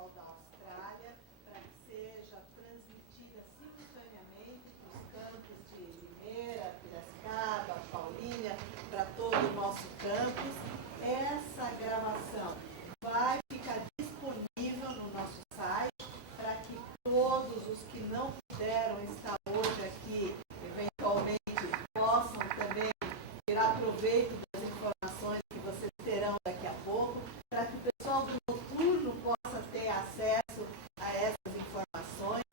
pessoal da Austrália para que seja transmitida simultaneamente para os campos de Limeira, Piracicaba, Paulínia, para todo o nosso campus. Essa gravação vai ficar disponível no nosso site para que todos os que não puderam estar hoje aqui, eventualmente, possam também tirar proveito das informações que vocês terão daqui a pouco, para que o pessoal do noturno possa ter acesso a essas informações.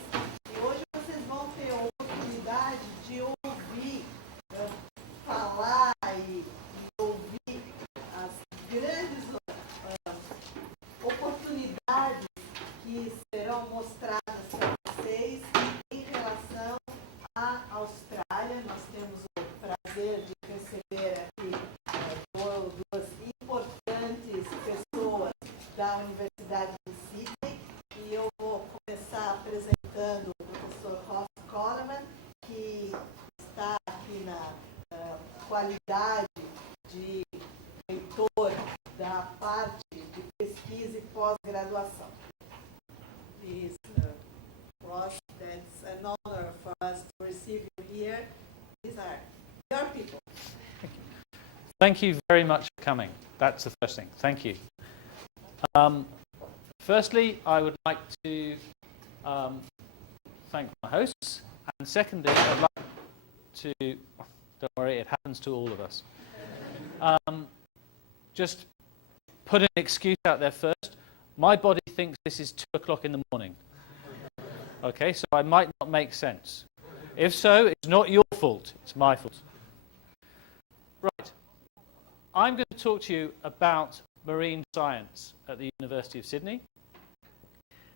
E hoje vocês vão ter a oportunidade de ouvir, falar e ouvir as grandes oportunidades que serão mostradas para vocês em relação à Austrália. Nós temos o prazer de receber aqui duas importantes pessoas da Universidade de Sydney, e eu vou começar apresentando o professor Ross Coleman, que está aqui na qualidade de leitor da parte de pesquisa e pós-graduação. Please, Ross, that's an honor for us to receive you here. These are your people. Thank you very much for coming. That's the first thing. Thank you. Firstly, I would like to thank my hosts. And secondly, I'd like to, don't worry, it happens to all of us. Just put an excuse out there first. My body thinks this is 2 o'clock in the morning. Okay, so I might not make sense. If so, it's not your fault, it's my fault. Right. I'm going to talk to you about marine science at the University of Sydney.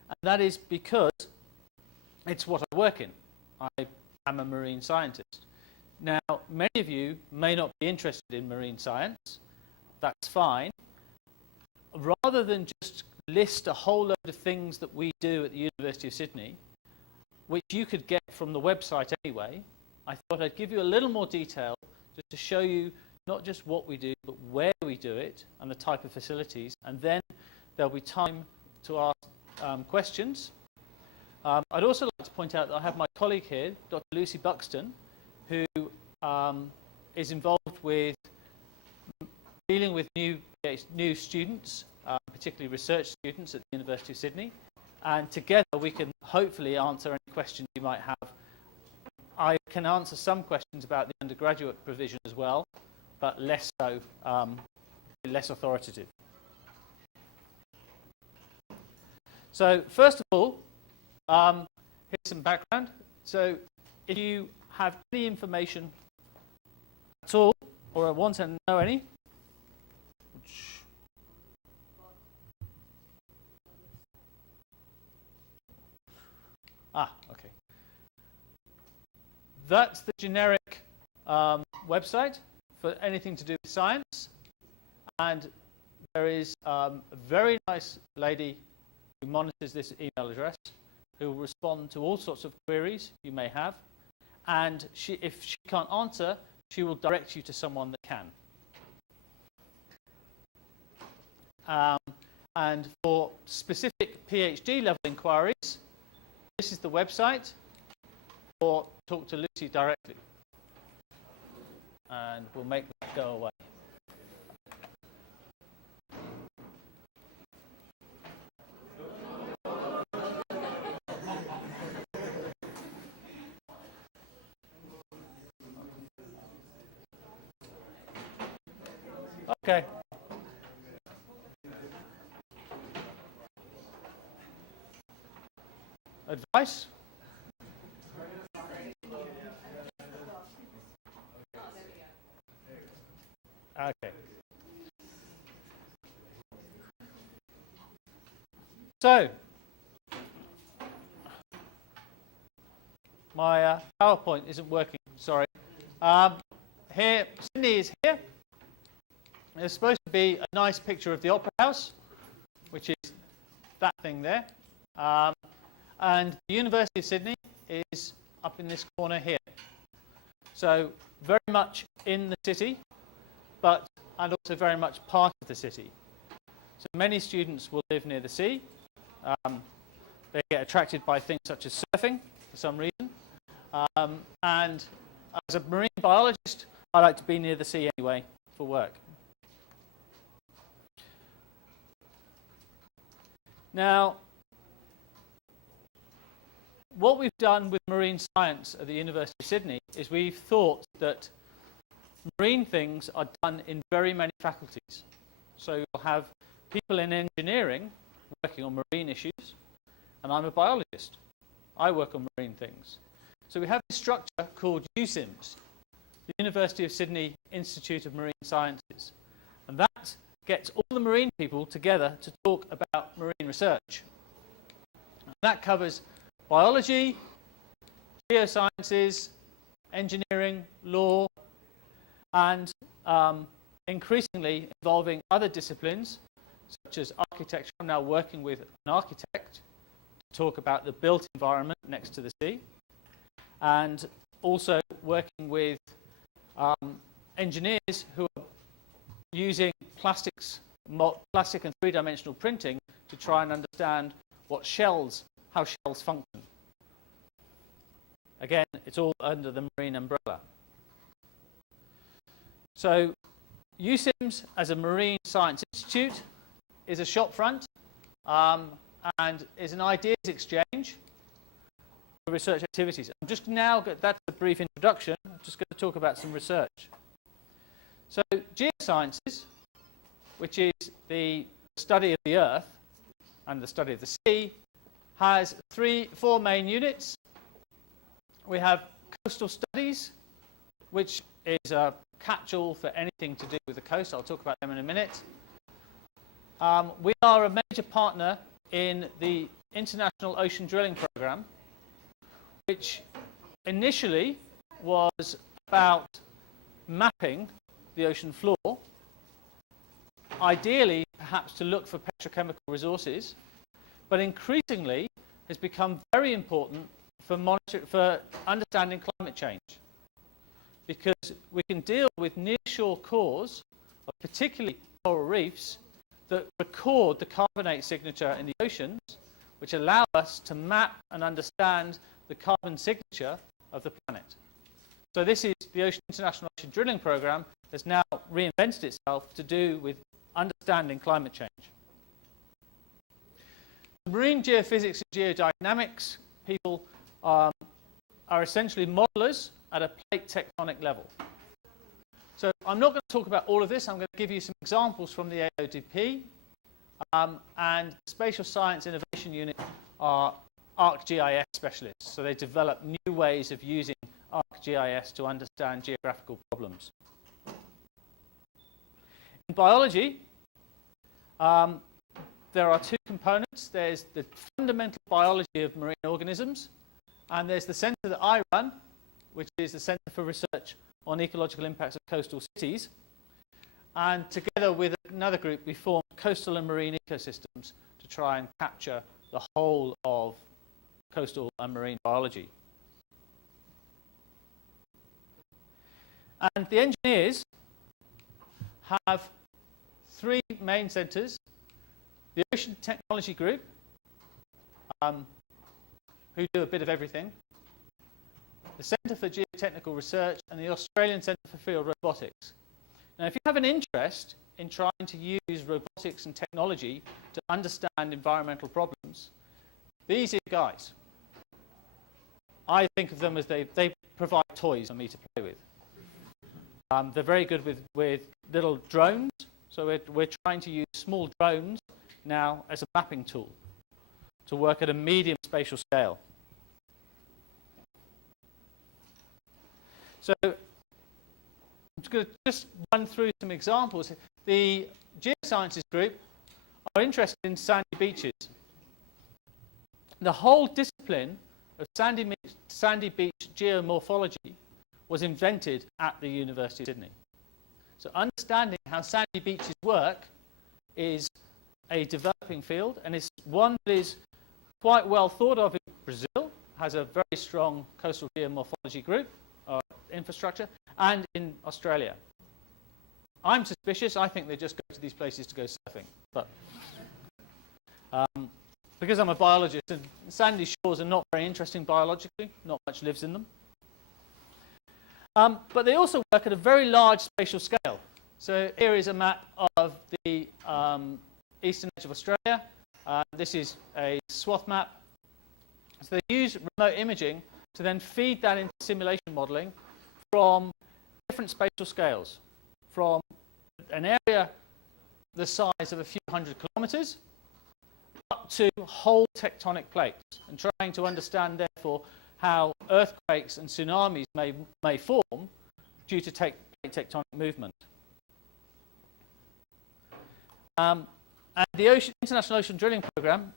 And that is because it's what I work in. I am a marine scientist. Now, many of you may not be interested in marine science. That's fine. Rather than just list a whole load of things that we do at the University of Sydney, which you could get from the website anyway, I thought I'd give you a little more detail just to show you not just what we do, but where we do it and the type of facilities. And then there'll be time to ask questions. I'd also like to point out that I have my colleague here, Dr. Lucy Buxton, who is involved with dealing with new students, particularly research students at the University of Sydney. And together we can hopefully answer any questions you might have. I can answer some questions about the undergraduate provision as well, but less so, less authoritative. So first of all, here's some background. So if you have any information at all, or want to know any, okay. That's the generic website for anything to do with science. And there is a very nice lady who monitors this email address, who will respond to all sorts of queries you may have. And if she can't answer, she will direct you to someone that can. And for specific PhD level inquiries, this is the website, or talk to Lucy directly. And we'll make that go away. Okay. Advice? Okay. So, my PowerPoint isn't working, sorry. Here, Sydney is here. There's supposed to be a nice picture of the Opera House, which is that thing there. And the University of Sydney is up in this corner here. So very much in the city, and also very much part of the city. So many students will live near the sea, They get attracted by things such as surfing for some reason. And as a marine biologist, I like to be near the sea anyway for work. Now, what we've done with marine science at the University of Sydney is we've thought that marine things are done in very many faculties. So you'll have people in engineering working on marine issues, and I'm a biologist. I work on marine things. So we have this structure called USIMS, the University of Sydney Institute of Marine Sciences. And that gets all the marine people together to talk about marine research. And that covers biology, geosciences, engineering, law, and increasingly involving other disciplines, such as architecture. I'm now working with an architect to talk about the built environment next to the sea, and also working with engineers who are using plastic and three-dimensional printing to try and understand how shells function. Again, it's all under the marine umbrella. So USIMS, as a marine science institute, is a shop front and is an ideas exchange for research activities. I'm just now, that's a brief introduction, I'm just going to talk about some research. So geosciences, which is the study of the Earth and the study of the sea, has four main units. We have coastal studies, which is a catch-all for anything to do with the coast. I'll talk about them in a minute. We are a major partner in the International Ocean Drilling Programme, which initially was about mapping the ocean floor, ideally perhaps to look for petrochemical resources, but increasingly has become very important for understanding climate change, because we can deal with nearshore cores of particularly coral reefs that record the carbonate signature in the oceans, which allow us to map and understand the carbon signature of the planet. So this is the International Ocean Drilling Programme has now reinvented itself to do with understanding climate change. Marine geophysics and geodynamics people are essentially modelers at a plate tectonic level. So I'm not going to talk about all of this. I'm going to give you some examples from the AODP. And Spatial Science Innovation Unit are ArcGIS specialists. So they develop new ways of using ArcGIS to understand geographical problems. In biology, there are two components. There's the fundamental biology of marine organisms, and there's the centre that I run, which is the Centre for Research on Ecological Impacts of Coastal Cities. And together with another group, we form coastal and marine ecosystems to try and capture the whole of coastal and marine biology. And the engineers have three main centres: the Ocean Technology Group, who do a bit of everything, the Centre for Geotechnical Research, and the Australian Centre for Field Robotics. Now, if you have an interest in trying to use robotics and technology to understand environmental problems, these are guys. I think of them as they provide toys for me to play with. They're very good with little drones, so we're trying to use small drones now as a mapping tool to work at a medium spatial scale. So I'm going to just run through some examples. The Geosciences group are interested in sandy beaches. The whole discipline of sandy beach geomorphology was invented at the University of Sydney. So understanding how sandy beaches work is a developing field, and it's one that is quite well thought of in Brazil, has a very strong coastal geomorphology group, infrastructure, and in Australia. I'm suspicious. I think they just go to these places to go surfing. But because I'm a biologist, and sandy shores are not very interesting biologically, not much lives in them. But they also work at a very large spatial scale. So here is a map of the eastern edge of Australia. This is a swath map. So they use remote imaging to then feed that into simulation modeling from different spatial scales, from an area the size of a few hundred kilometres up to whole tectonic plates, and trying to understand, therefore, how earthquakes and tsunamis may form due to plate tectonic movement. And the International Ocean Drilling Programme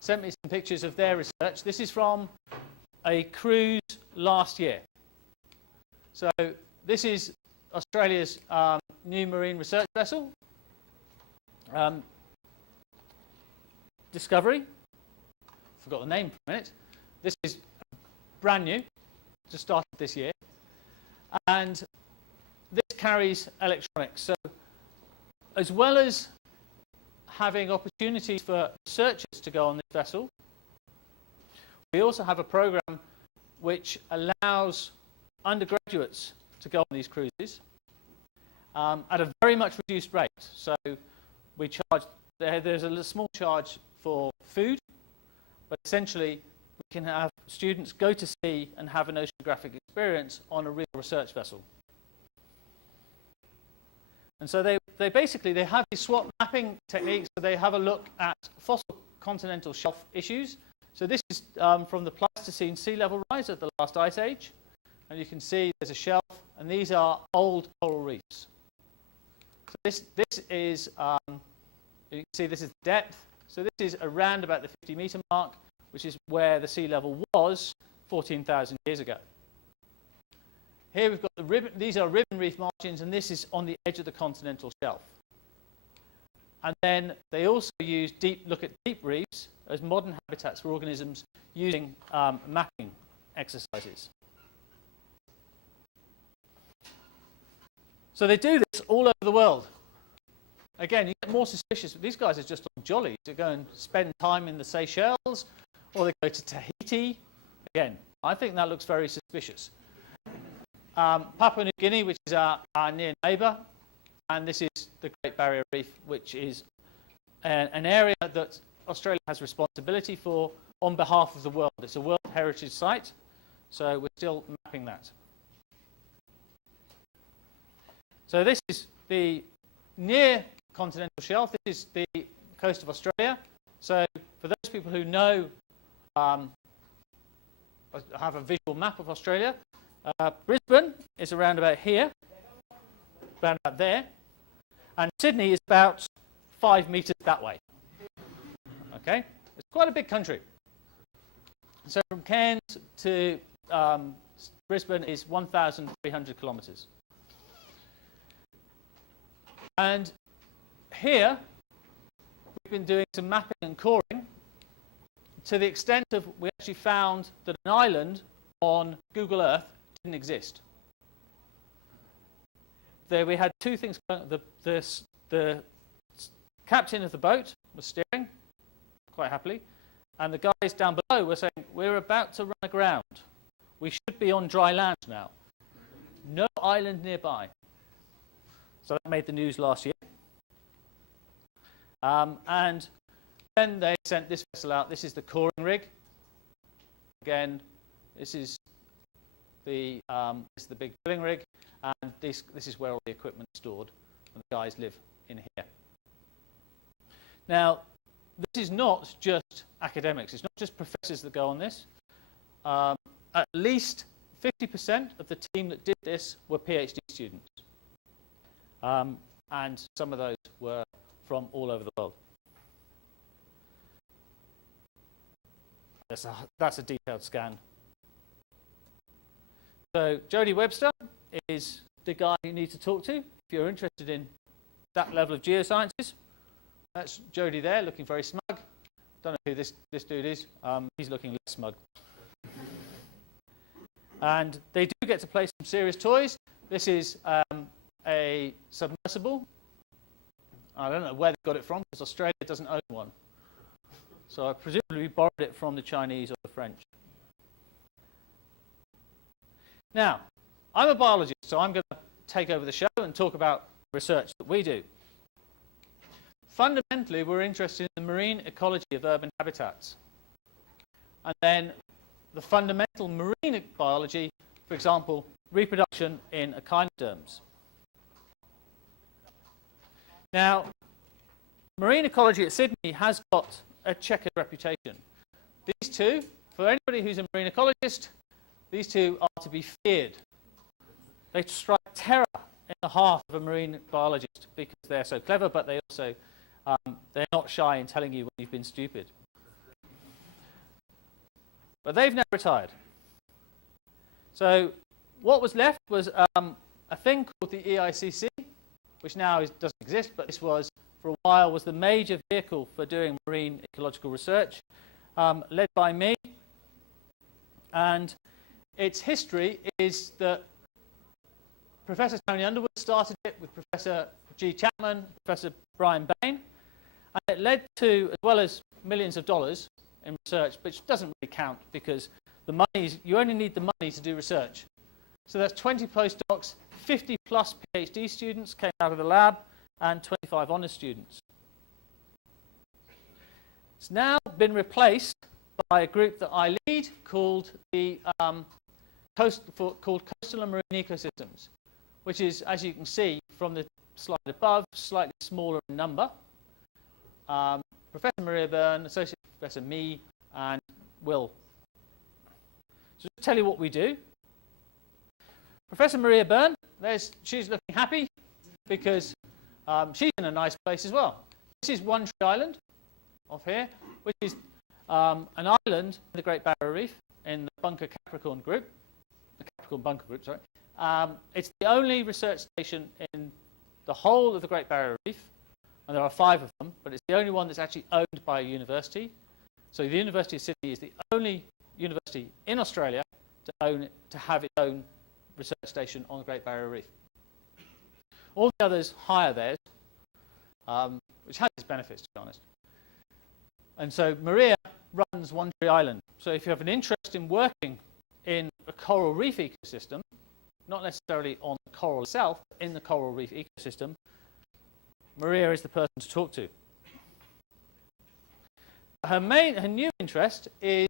sent me some pictures of their research. This is from a cruise last year. So this is Australia's new marine research vessel, Discovery. Forgot the name for a minute. This is brand new, just started this year. And this carries electronics. So as well as having opportunities for researchers to go on this vessel, we also have a program which allows undergraduates to go on these cruises at a very much reduced rate. So we charge, there's a small charge for food, but essentially we can have students go to sea and have an oceanographic experience on a real research vessel. And so they basically have these SWOT mapping techniques. So they have a look at fossil continental shelf issues. So this is from the Pleistocene sea level rise at the last ice age. And you can see there's a shelf, and these are old coral reefs. So this is, you can see this is depth. So this is around about the 50-metre mark, which is where the sea level was 14,000 years ago. Here we've got the ribbon, these are ribbon reef margins, and this is on the edge of the continental shelf. And then they also look at deep reefs as modern habitats for organisms using mapping exercises. So they do this all over the world. Again, you get more suspicious, but these guys are just on jolly to go and spend time in the Seychelles, or they go to Tahiti. Again, I think that looks very suspicious. Papua New Guinea, which is our near neighbour, and this is the Great Barrier Reef, which is an area that Australia has responsibility for on behalf of the world. It's a World Heritage Site, so we're still mapping that. So this is the near continental shelf. This is the coast of Australia. So for those people who know, have a visual map of Australia, Brisbane is around about here, around about there, and Sydney is about 5 metres that way. Okay, it's quite a big country. So from Cairns to Brisbane is 1,300 kilometres. And here we've been doing some mapping and coring to the extent of we actually found that an island on Google Earth didn't exist. There we had two things going. The captain of the boat was steering quite happily, and the guys down below were saying, we're about to run aground. We should be on dry land now. No island nearby. So that made the news last year. And then they sent this vessel out. This is the coring rig. Again, this is the big drilling rig, and this is where all the equipment is stored, and the guys live in here. Now, this is not just academics. It's not just professors that go on this. At least 50% of the team that did this were PhD students. And some of those were from all over the world. That's a detailed scan. So Jodie Webster is the guy you need to talk to if you're interested in that level of geosciences. That's Jodie there, looking very smug. Don't know who this dude is. He's looking less smug. And they do get to play some serious toys. This is a submersible. I don't know where they got it from, because Australia doesn't own one. So I presumably borrowed it from the Chinese or the French. Now, I'm a biologist, so I'm going to take over the show and talk about research that we do. Fundamentally, we're interested in the marine ecology of urban habitats. And then the fundamental marine biology, for example, reproduction in echinoderms. Now, marine ecology at Sydney has got a checkered reputation. These two, for anybody who's a marine ecologist, these two are to be feared. They strike terror in the heart of a marine biologist because they're so clever, but they also they're not shy in telling you when you've been stupid. But they've now retired. So what was left was a thing called the EICC, which now doesn't exist, but this was, for a while, was the major vehicle for doing marine ecological research, led by me. And its history is that Professor Tony Underwood started it with Professor G. Chapman, Professor Brian Bain, and it led to, as well as millions of dollars in research, which doesn't really count because the money you only need the money to do research. So that's 20 postdocs, 50 plus PhD students came out of the lab, and 25 honours students. It's now been replaced by a group that I lead called the Coastal and Marine Ecosystems, which is, as you can see from the slide above, slightly smaller in number. Professor Maria Byrne, Associate Professor me, and Will. So just tell you what we do. Professor Maria Byrne, she's looking happy because she's in a nice place as well. This is One Tree Island off here, which is an island in the Great Barrier Reef in the Bunker Capricorn group. The Capricorn Bunker group, sorry. It's the only research station in the whole of the Great Barrier Reef, and there are 5 of them, but it's the only one that's actually owned by a university. So the University of Sydney is the only university in Australia to have its own research station on the Great Barrier Reef. All the others hire theirs, which has its benefits, to be honest. And so Maria runs One Tree Island. So if you have an interest in working in a coral reef ecosystem, not necessarily on the coral itself, but in the coral reef ecosystem, Maria is the person to talk to. Her new interest is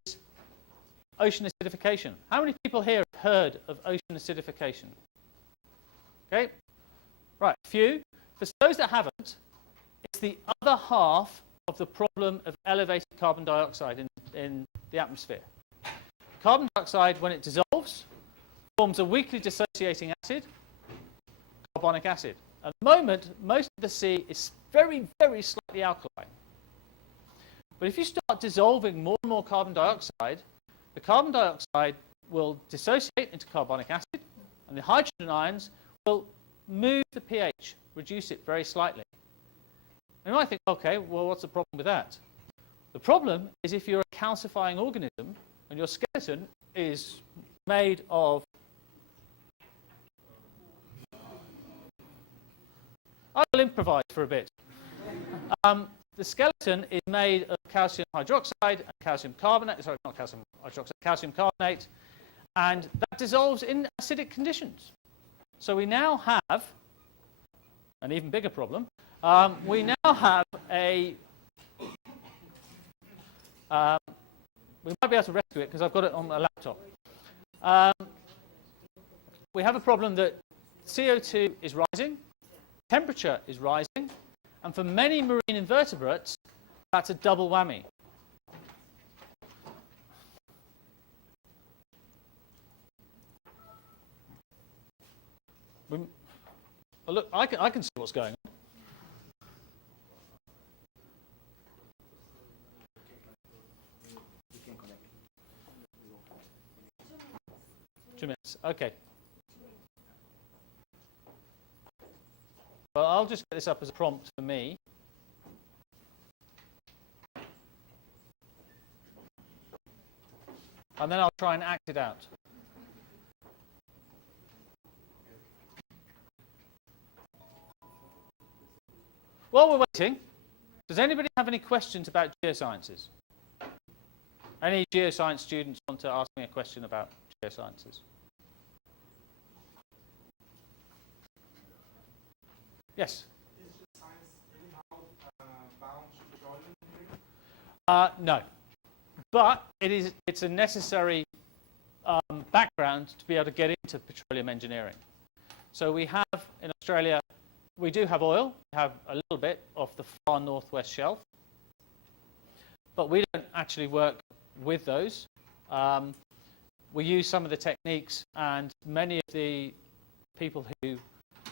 ocean acidification. How many people here have heard of ocean acidification? Okay, right, a few. For those that haven't, it's the other half of the problem of elevated carbon dioxide in the atmosphere. Carbon dioxide, when it dissolves, forms a weakly dissociating acid, carbonic acid. At the moment, most of the sea is very, very slightly alkaline. But if you start dissolving more and more carbon dioxide, the carbon dioxide will dissociate into carbonic acid, and the hydrogen ions will move the pH, reduce it very slightly. And you might think, okay, well, what's the problem with that? The problem is if you're a calcifying organism and your skeleton is made of I will improvise for a bit. The skeleton is made of calcium hydroxide and calcium carbonate, sorry, not calcium hydroxide, calcium carbonate, and that dissolves in acidic conditions. So we now have an even bigger problem. We now have we might be able to rescue it because I've got it on my laptop. We have a problem that CO2 is rising, temperature is rising, and for many marine invertebrates, that's a double whammy. Well, look, I can see what's going on. Two minutes. Okay. Well, I'll just get this up as a prompt for me. And then I'll try and act it out. While we're waiting, does anybody have any questions about geosciences? Any geoscience students want to ask me a question about geosciences? Yes? Is geoscience anyhow bound to petroleum engineering? No. But it's a necessary background to be able to get into petroleum engineering. So we have, in Australia, we do have oil. We have a little bit off the far northwest shelf. But we don't actually work with those. We use some of the techniques, and many of the people who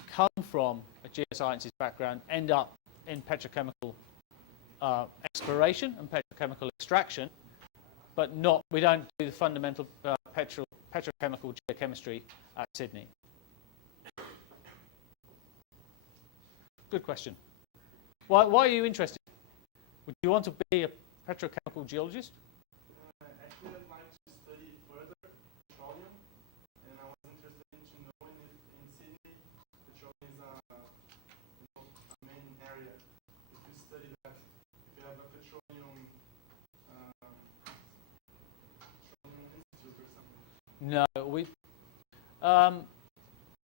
come from a geosciences background end up in petrochemical exploration and petrochemical extraction, but we don't do the fundamental petrochemical geochemistry at Sydney. Good question. Why are you interested? Would you want to be a petrochemical geologist? Actually, I'd like to study further petroleum, and I was interested in knowing if in Sydney petroleum is a main area. If you study that, if you have a petroleum institute or something. No,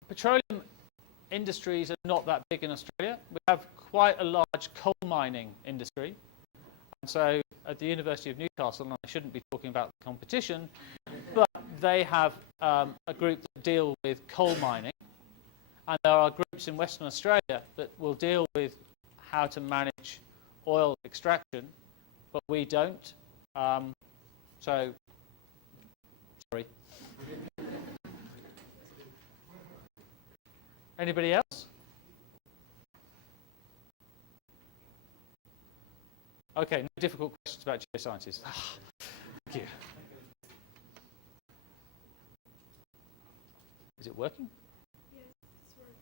petroleum industries are not that big in Australia. We have quite a large coal mining industry. And so at the University of Newcastle, and I shouldn't be talking about the competition, but they have a group that deal with coal mining. And there are groups in Western Australia that will deal with how to manage oil extraction, but we don't. So, sorry. Anybody else? Okay, no difficult questions about geosciences. Thank you. Is it working? Yes, it's working.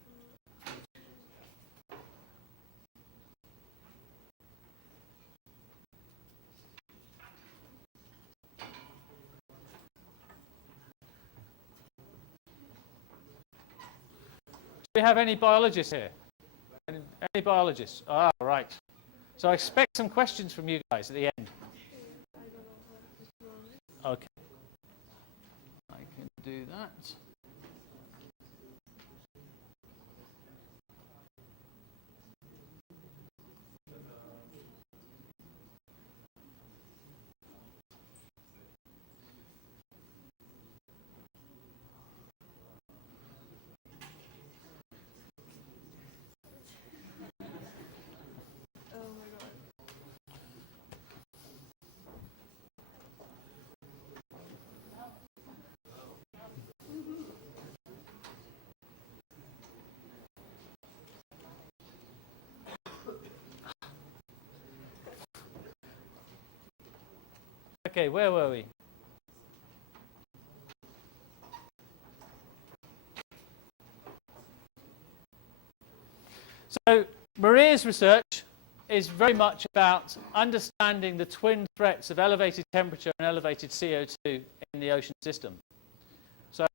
Do we have any biologists here? Any biologists? Ah, right. So I expect some questions from you guys at the end. I don't know how to. Okay. I can do that. Oh my god. Okay, where were we? So Maria's research is very much about understanding the twin threats of elevated temperature and elevated CO2 in the ocean system. So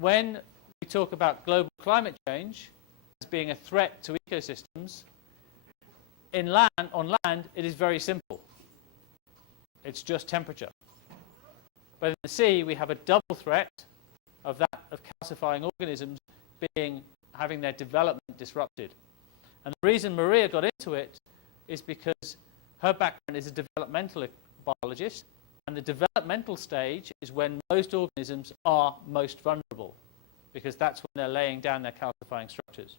when we talk about global climate change as being a threat to ecosystems, on land, it is very simple. It's just temperature. But in the sea, we have a double threat of calcifying organisms having their development disrupted. And the reason Maria got into it is because her background is a developmental biologist, and the developmental stage is when most organisms are most vulnerable, because that's when they're laying down their calcifying structures.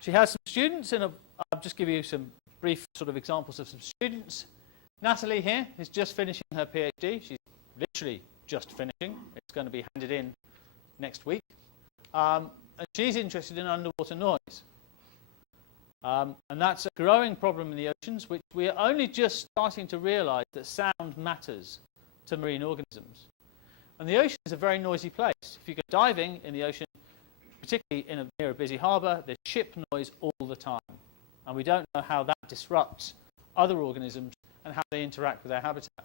She has some students, and I'll just give you some brief sort of examples of some students. Natalie here is just finishing her PhD. She's literally just finishing. It's going to be handed in next week. And she's interested in underwater noise. And that's a growing problem in the oceans, which we are only just starting to realize that sound matters to marine organisms. And the ocean is a very noisy place. If you go diving in the ocean, particularly near a busy harbour, there's ship noise all the time. And we don't know how that disrupts other organisms and how they interact with their habitat.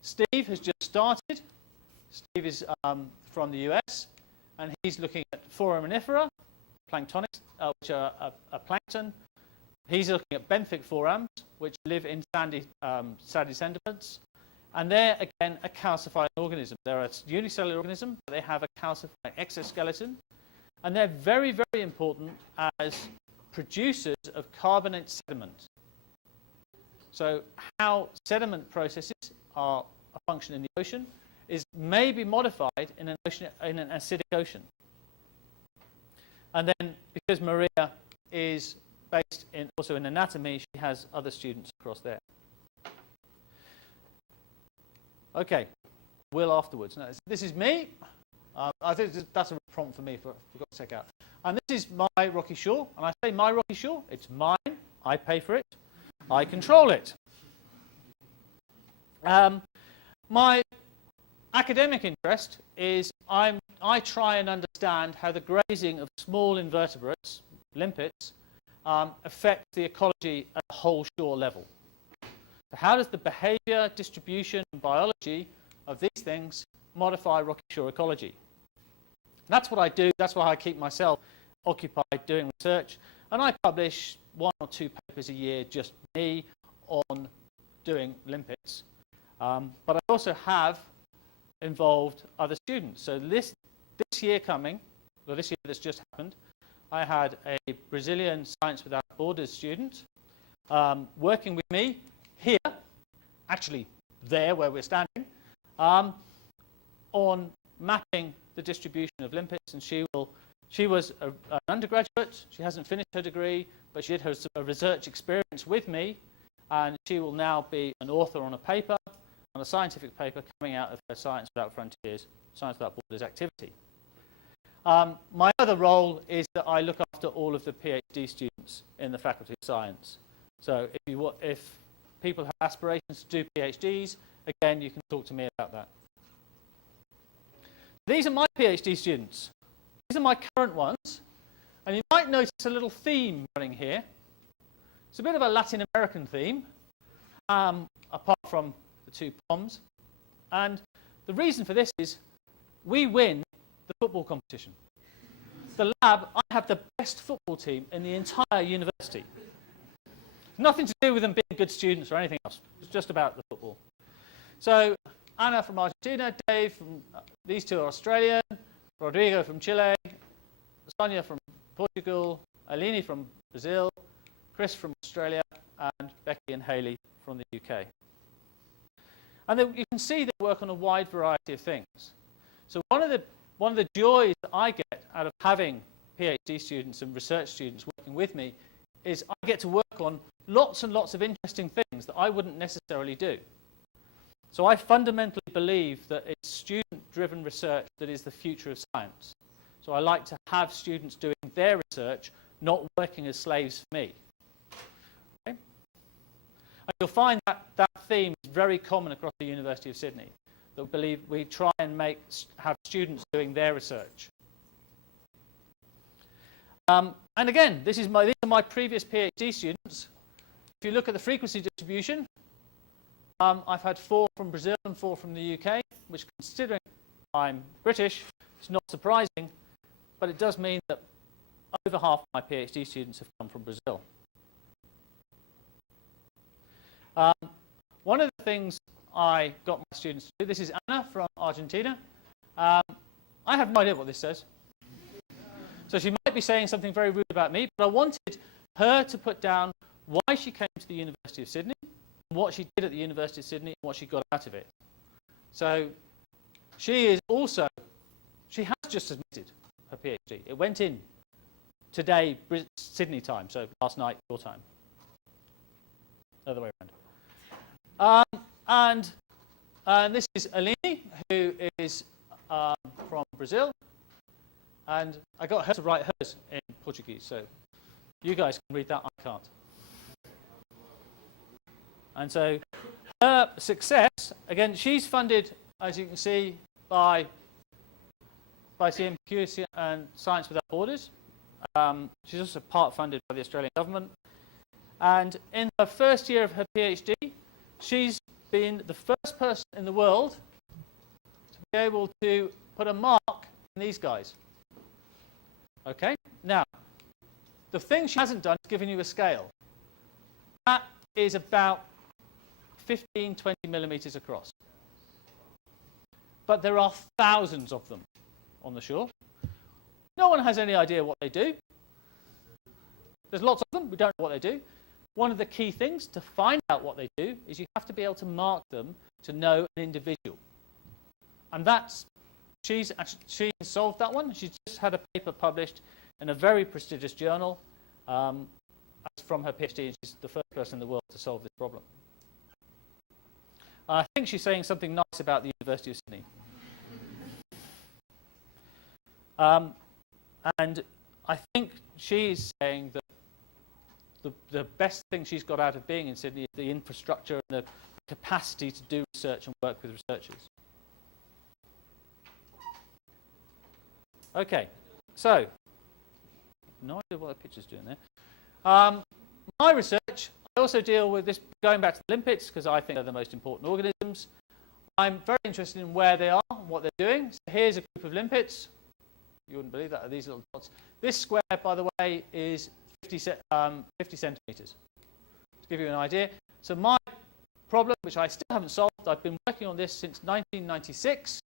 Steve has just started. Steve is from the US, and he's looking at foraminifera, planktonics, which are plankton. He's looking at benthic forams, which live in sandy sediments. And they're, again, a calcifying organism. They're a unicellular organism, but they have a calcifying exoskeleton. And they're very, very important as producers of carbonate sediment. So how sediment processes are a function in the ocean is maybe modified in an acidic ocean. And then, because Maria is based also in anatomy, she has other students across there. Okay, Will afterwards. Now, this is me. I think that's a prompt for me for God to check out. And this is my rocky shore. And I say my rocky shore, it's mine. I pay for it. I control it. My academic interest is I try and understand how the grazing of small invertebrates, limpets, affect the ecology at the whole shore level. So how does the behavior, distribution, and biology of these things modify rocky shore ecology? And that's what I do. That's why I keep myself occupied doing research. And I publish 1 or 2 papers a year, just me, on doing limpets. But I also have involved other students. So this year coming, or this year that's just happened, I had a Brazilian Science Without Borders student working with me here, actually there where we're standing, on mapping the distribution of limpets. And she was an undergraduate. She hasn't finished her degree, but she did her research experience with me, and she will now be an author on a paper, on a scientific paper coming out of her Science Without Frontiers, Science Without Borders activity. My other role is that I look after all of the PhD students in the Faculty of Science. So if people have aspirations to do PhDs, again, you can talk to me about that. These are my PhD students. These are my current ones. And you might notice a little theme running here. It's a bit of a Latin American theme, apart from the 2 poms. And the reason for this is we win the football competition. The lab, I have the best football team in the entire university. Nothing to do with them being good students or anything else. It's just about the football. So Anna from Argentina, Dave from these 2 are Australian, Rodrigo from Chile, Sonia from Portugal, Alini from Brazil, Chris from Australia, and Becky and Hayley from the UK. And then you can see they work on a wide variety of things. So one of the joys that I get out of having PhD students and research students working with me is I get to work on lots and lots of interesting things that I wouldn't necessarily do. So I fundamentally believe that it's student-driven research that is the future of science. So I like to have students doing their research, not working as slaves for me. Okay? And you'll find that theme is very common across the University of Sydney, that we believe we try and have students doing their research. And again, these are my previous PhD students. If you look at the frequency distribution, I've had 4 from Brazil and 4 from the UK, which, considering I'm British, is not surprising, but it does mean that over half of my PhD students have come from Brazil. One of the things I got my students to do, this is Anna from Argentina. I have no idea what this says. So she might be saying something very rude about me, but I wanted her to put down why she came to the University of Sydney, what she did at the University of Sydney, and what she got out of it. So she has just submitted her PhD. It went in today, Sydney time, so last night, your time. Other way around. And this is Alini, who is from Brazil. And I got her to write hers in Portuguese, so you guys can read that, I can't. And so her success, again, she's funded, as you can see, by CMQ and Science Without Borders. She's also part funded by the Australian government. And in her first year of her PhD, she's been the first person in the world to be able to put a mark in these guys. Okay? Now, the thing she hasn't done is given you a scale. That is about 15, 20 millimeters across. But there are thousands of them on the shore. No one has any idea what they do. There's lots of them. We don't know what they do. One of the key things to find out what they do is you have to be able to mark them to know an individual. And she solved that one. She just had a paper published in a very prestigious journal from her PhD, and she's the first person in the world to solve this problem. I think she's saying something nice about the University of Sydney. And I think she's saying that the best thing she's got out of being in Sydney is the infrastructure and the capacity to do research and work with researchers. Okay, so, no idea what the picture's doing there. My research, I also deal with this, going back to the limpets, because I think they're the most important organisms. I'm very interested in where they are, what they're doing. So here's a group of limpets. You wouldn't believe that, are these little dots. This square, by the way, is 50 centimetres, to give you an idea. So my problem, which I still haven't solved, I've been working on this since 1996,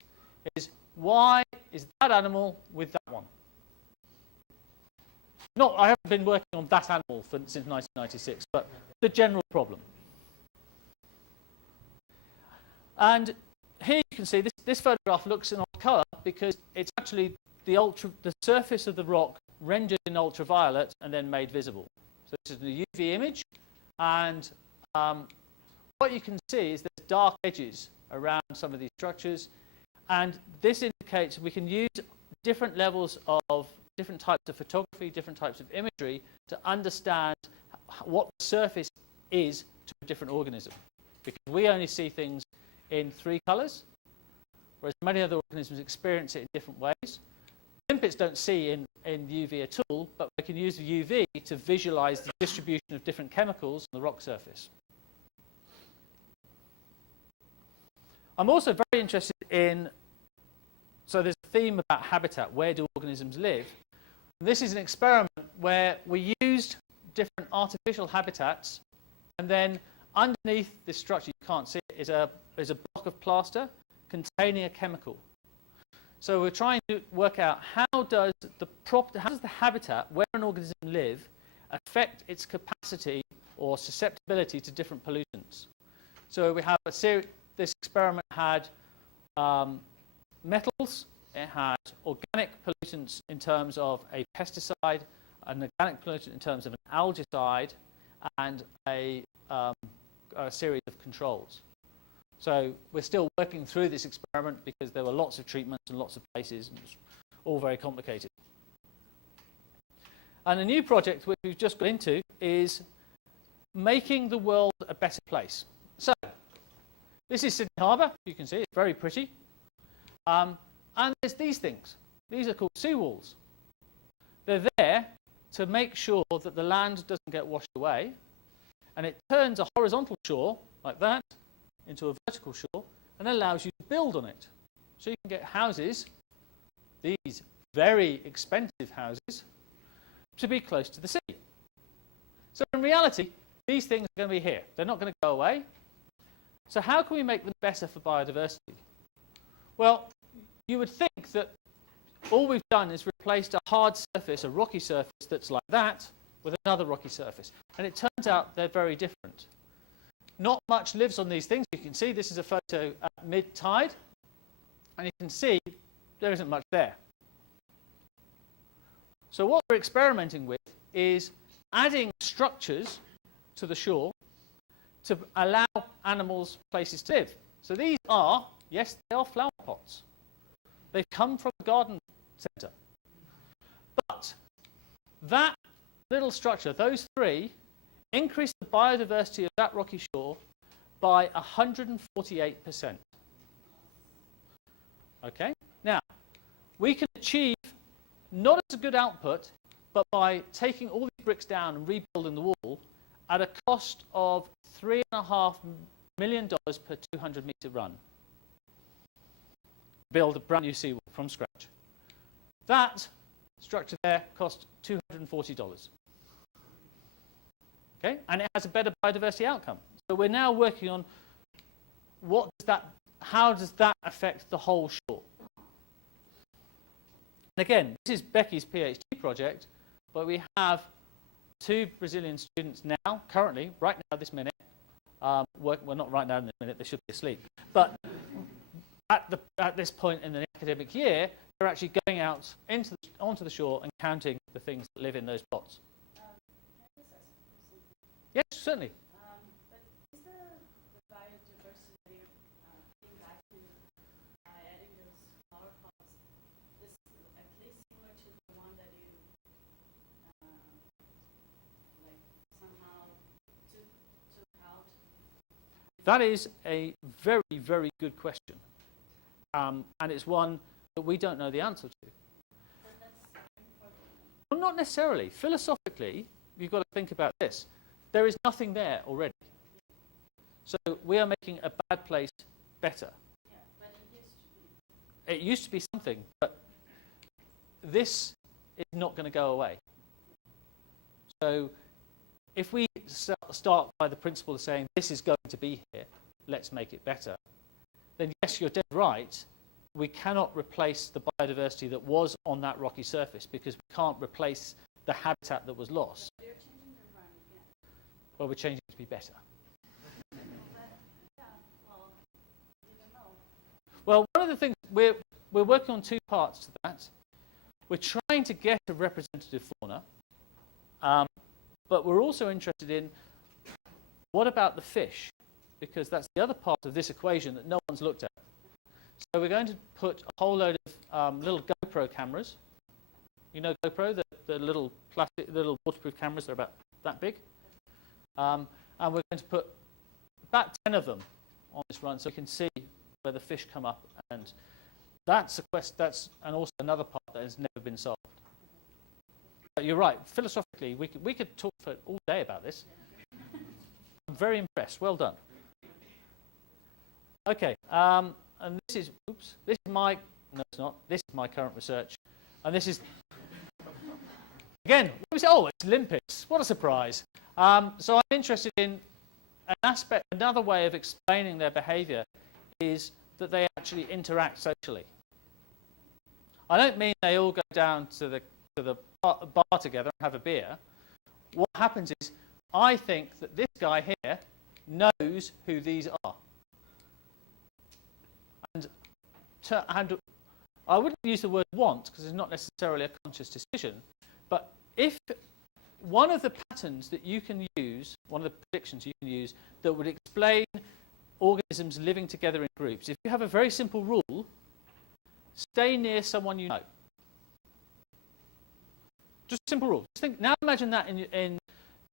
is why is that animal with that one? I haven't been working on that animal since 1996, but the general problem. And here you can see this photograph looks in odd colour because it's actually the surface of the rock rendered in ultraviolet and then made visible. So this is a UV image, and what you can see is there's dark edges around some of these structures, and this indicates we can use different levels of different types of photography, different types of imagery to understand what the surface is to a different organism. Because we only see things in 3 colours, whereas many other organisms experience it in different ways. Limpets don't see in UV at all, but we can use the UV to visualize the distribution of different chemicals on the rock surface. I'm also very interested in, so there's a theme about habitat, where do organisms live? And this is an experiment where we used different artificial habitats, and then underneath this structure, you can't see it, is a block of plaster containing a chemical. So we're trying to work out how does the habitat where an organism lives affect its capacity or susceptibility to different pollutants. So we have a series. This experiment had metals. It had organic pollutants in terms of a pesticide, an organic pollutant in terms of an algicide, and a series of controls. So we're still working through this experiment because there were lots of treatments and lots of places, and it's all very complicated. And a new project which we've just got into is making the world a better place. So this is Sydney Harbour. You can see it's very pretty. And there's these things. These are called seawalls. They're there to make sure that the land doesn't get washed away, and it turns a horizontal shore like that into a vertical shore and allows you to build on it. So you can get houses, these very expensive houses, to be close to the sea. So in reality, these things are going to be here. They're not going to go away. So how can we make them better for biodiversity? Well, you would think that all we've done is replaced a hard surface, a rocky surface that's like that, with another rocky surface. And it turns out they're very different. Not much lives on these things. You can see this is a photo at mid-tide, and you can see there isn't much there. So what we're experimenting with is adding structures to the shore to allow animals places to live. So these are, yes, they are flower pots. They've come from a garden centre. But that little structure, those 3, increase the biodiversity of that rocky shore by 148%. Okay? Now, we can achieve not as a good output, but by taking all these bricks down and rebuilding the wall at a cost of $3.5 million per 200-metre run. Build a brand new seawall from scratch. That structure there cost $240. Okay? And it has a better biodiversity outcome. So we're now working on how does that affect the whole shore? And again, this is Becky's PhD project, but we have 2 Brazilian students now, currently, right now, this minute, well, not right now in this minute, they should be asleep, but at this point in the academic year, they're actually going out onto the shore and counting the things that live in those pots. Yes, certainly. But is the biodiversity impacted by adding those flower pots this at least similar to the one that you like somehow took out? That is a very, very good question. And it's one that we don't know the answer to. But that's important. Well, not necessarily. Philosophically, you've got to think about this. There is nothing there already. So we are making a bad place better. Yeah, but it used to be. It used to be something, but this is not going to go away. So if we start by the principle of saying this is going to be here, let's make it better, then yes, you're dead right. We cannot replace the biodiversity that was on that rocky surface because we can't replace the habitat that was lost. They're changing the run again. Well, we're changing it to be better. But, yeah, well, you don't know. Well, one of the things we're working on 2 parts to that. We're trying to get a representative fauna, but we're also interested in what about the fish, because that's the other part of this equation that no one's looked at. So we're going to put a whole load of little GoPro cameras. You know GoPro, the little waterproof cameras, they're about that big. And we're going to put about 10 of them on this run so we can see where the fish come up. And that's a quest, and also another part that has never been solved. But you're right, philosophically, we could talk for all day about this. I'm very impressed, well done. Okay, and this is my, no it's not, this is my current research. And this is, again, what was it? Oh, it's limpets, what a surprise. So I'm interested in another way of explaining their behavior is that they actually interact socially. I don't mean they all go down to the bar together and have a beer. What happens is, I think that this guy here knows who these are. And I wouldn't use the word want, because it's not necessarily a conscious decision, but if one of the patterns that you can use, one of the predictions you can use that would explain organisms living together in groups, if you have a very simple rule, stay near someone you know. Just a simple rule. Just think, now imagine that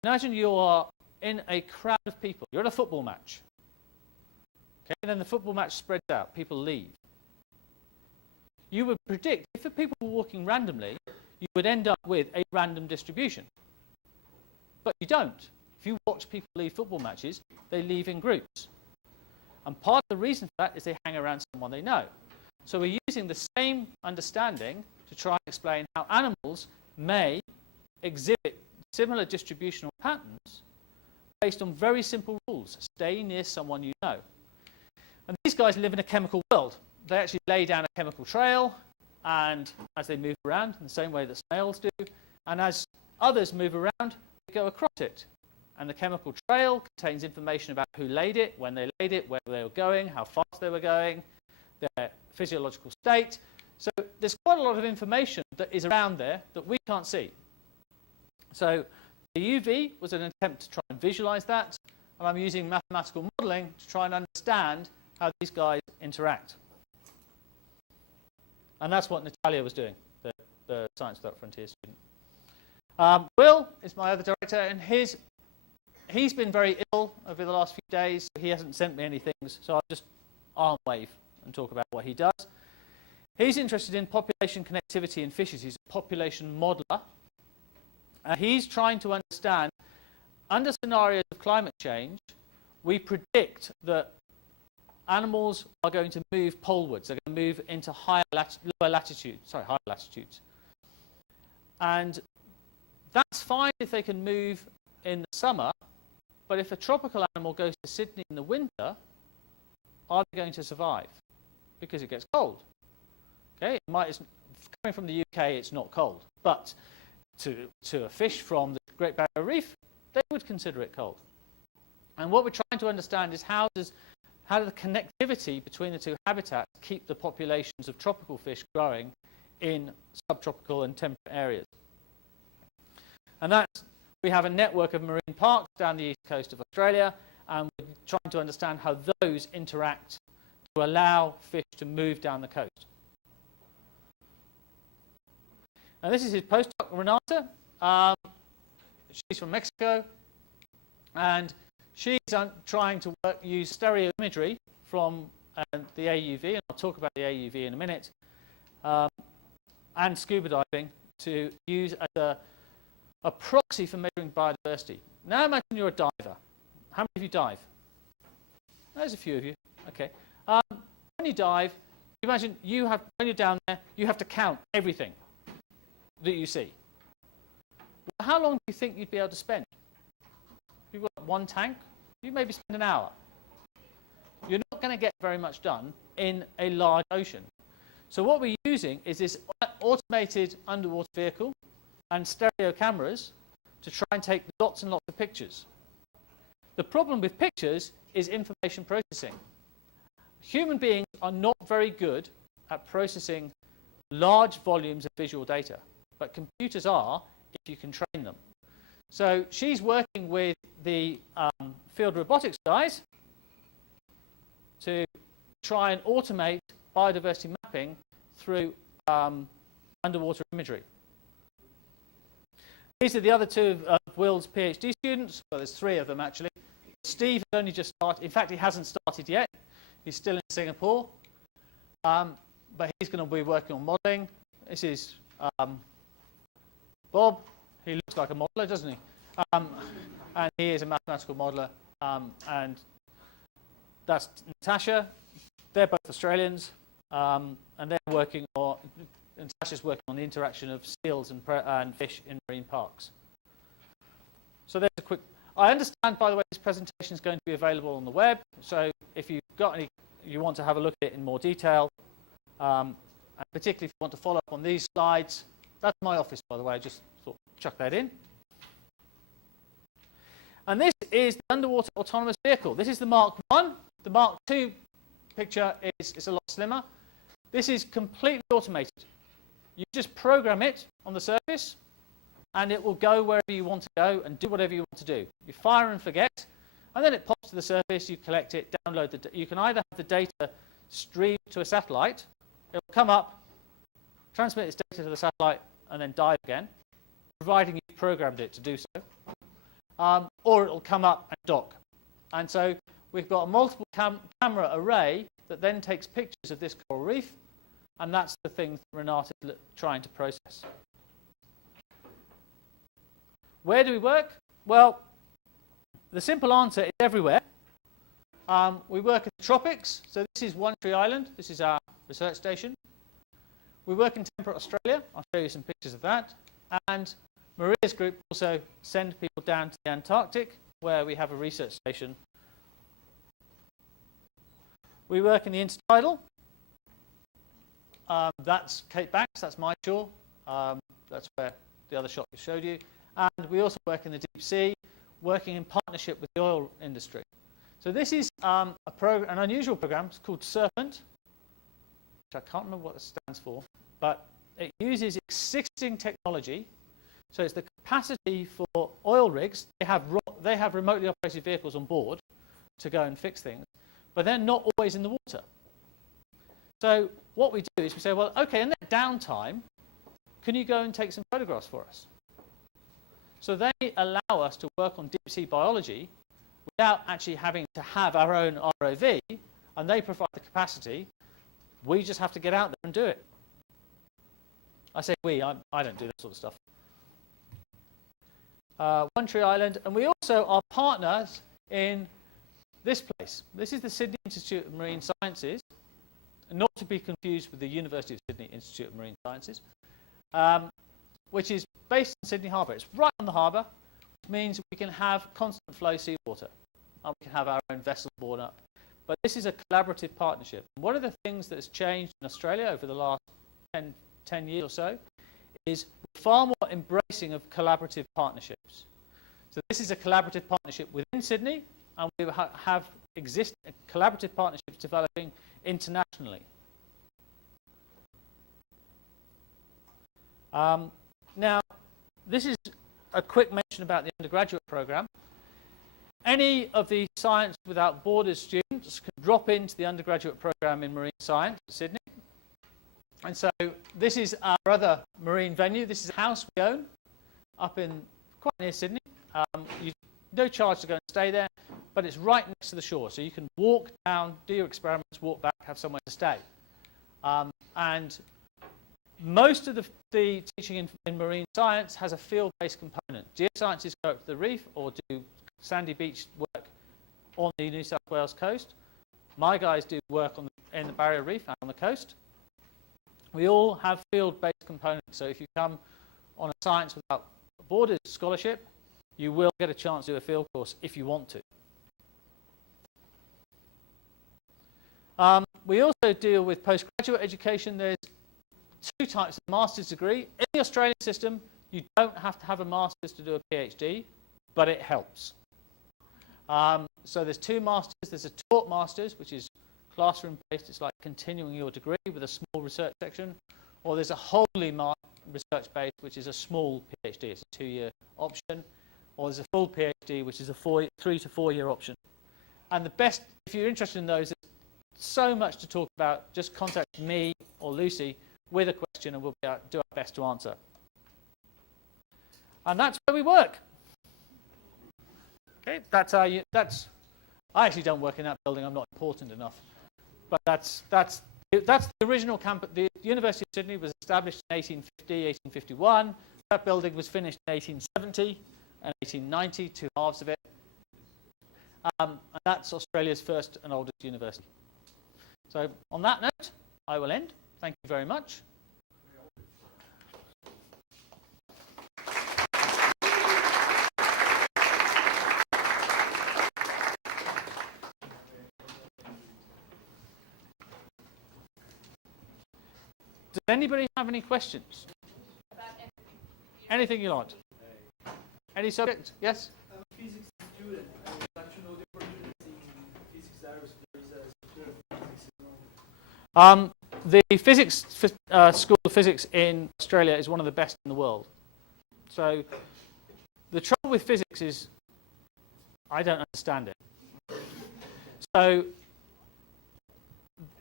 imagine you are in a crowd of people. You're at a football match. Okay, and then the football match spreads out. People leave. You would predict, if the people were walking randomly, you would end up with a random distribution. But you don't. If you watch people leave football matches, they leave in groups. And part of the reason for that is they hang around someone they know. So we're using the same understanding to try and explain how animals may exhibit similar distributional patterns based on very simple rules. Stay near someone you know. And these guys live in a chemical world. They actually lay down a chemical trail, and as they move around, in the same way that snails do, and as others move around, they go across it. And the chemical trail contains information about who laid it, when they laid it, where they were going, how fast they were going, their physiological state. So there's quite a lot of information that is around there that we can't see. So the UV was an attempt to try and visualize that, and I'm using mathematical modeling to try and understand how these guys interact. And that's what Natalia was doing, the Science Without Frontiers student. Will is my other director, and he's been very ill over the last few days. So he hasn't sent me any things, so I'll just arm wave and talk about what he does. He's interested in population connectivity in fishes. He's a population modeler. And he's trying to understand, under scenarios of climate change, we predict that animals are going to move polewards. They're going to move into higher latitudes. And that's fine if they can move in the summer, but if a tropical animal goes to Sydney in the winter, are they going to survive? Because it gets cold. Okay, coming from the UK, it's not cold, but to a fish from the Great Barrier Reef, they would consider it cold. And what we're trying to understand is how does the connectivity between the two habitats keep the populations of tropical fish growing in subtropical and temperate areas. And we have a network of marine parks down the east coast of Australia, and we're trying to understand how those interact to allow fish to move down the coast. And this is his postdoc, Renata. She's from Mexico, and she's trying to use stereo imagery from the AUV, and I'll talk about the AUV in a minute, and scuba diving to use as a proxy for measuring biodiversity. Now imagine you're a diver. How many of you dive? There's a few of you. Okay. When you dive, imagine when you're down there, you have to count everything that you see. Well, how long do you think you'd be able to spend? If you've got one tank, you maybe spend an hour. You're not going to get very much done in a large ocean. So what we're using is this automated underwater vehicle and stereo cameras to try and take lots and lots of pictures. The problem with pictures is information processing. Human beings are not very good at processing large volumes of visual data, but computers are if you can train them. So she's working with the field robotics guys to try and automate biodiversity mapping through underwater imagery. These are the other two of Will's PhD students. Well, there's three of them, actually. Steve has only just started. In fact, he hasn't started yet. He's still in Singapore. But he's going to be working on modelling. This is Bob. He looks like a modeller, doesn't he? And he is a mathematical modeller. And that's Natasha. They're both Australians. And they're working on... Natasha's working on the interaction of seals and fish in marine parks. So there's a quick... I understand, by the way, this presentation is going to be available on the web. So if you've got any, you want to have a look at it in more detail, and particularly if you want to follow up on these slides, that's my office, by the way. I just thought chuck that in. And this is the underwater autonomous vehicle. This is the Mark I. The Mark II picture is a lot slimmer. This is completely automated. You just program it on the surface, and it will go wherever you want to go and do whatever you want to do. You fire and forget, and then it pops to the surface, you collect it, download the you can either have the data streamed to a satellite, it will come up, transmit its data to the satellite, and then dive again, providing you've programmed it to do so, or it will come up and dock. And so we've got a multiple camera array that then takes pictures of this coral reef, and that's the thing that Renata is trying to process. Where do we work? Well, the simple answer is everywhere. We work in the tropics. So this is One Tree Island. This is our research station. We work in temperate Australia. I'll show you some pictures of that. And Maria's group also send people down to the Antarctic, where we have a research station. We work in the intertidal. That's Cape Banks. That's my shore. That's where the other shot we showed you. And we also work in the deep sea, working in partnership with the oil industry. So this is an unusual program. It's called Serpent, which I can't remember what it stands for, but it uses existing technology. So it's the capacity for oil rigs. They have remotely operated vehicles on board to go and fix things, but they're not always in the water. So what we do is we say, well, okay, in that downtime, can you go and take some photographs for us? So they allow us to work on deep sea biology without actually having to have our own ROV, and they provide the capacity. We just have to get out there and do it. I say we, I don't do that sort of stuff. One Tree Island, and we also are partners in this place. This is the Sydney Institute of Marine Sciences, not to be confused with the University of Sydney Institute of Marine Sciences, which is based in Sydney Harbour. It's right on the harbour. means we can have constant flow seawater, and we can have our own vessel borne up. But this is a collaborative partnership. One of the things that has changed in Australia over the last 10 years or so is far more embracing of collaborative partnerships. So this is a collaborative partnership within Sydney, and we have existing collaborative partnerships developing internationally. Now, this is a quick mention about the undergraduate program. Any of the Science Without Borders students can drop into the undergraduate program in marine science at Sydney. And so this is our other marine venue. This is a house we own up in quite near Sydney. No charge to go and stay there, but it's right next to the shore. So you can walk down, do your experiments, walk back, have somewhere to stay. And most of the teaching in marine science has a field-based component. Geosciences go up to the reef or do sandy beach work on the New South Wales coast. My guys do work in the Barrier Reef and on the coast. We all have field-based components. So if you come on a Science Without Borders scholarship, you will get a chance to do a field course if you want to. We also deal with postgraduate education. There's two types of master's degree. In the Australian system, you don't have to have a master's to do a PhD, but it helps. So there's two masters. There's a taught master's, which is classroom-based. It's like continuing your degree with a small research section. Or there's a wholly research-based, which is a small PhD. It's a 2-year option. Or there's a full PhD, which is a 3 to 4 year option. And the best, if you're interested in those, there's so much to talk about. Just contact me or Lucy with a question, and we'll do our best to answer. And that's where we work. Okay, I actually don't work in that building. I'm not important enough. But that's the original campus. The University of Sydney was established in 1850, 1851. That building was finished in 1870 and 1890, two halves of it. And that's Australia's first and oldest university. So on that note, I will end. Thank you very much. Does anybody have any questions? About Anything you like? Any subject? Yes? I'm a physics student. I would like to know the opportunities in physics areas. There is a school of physics in The physics school of physics in Australia is one of the best in the world. So the trouble with physics is I don't understand it. So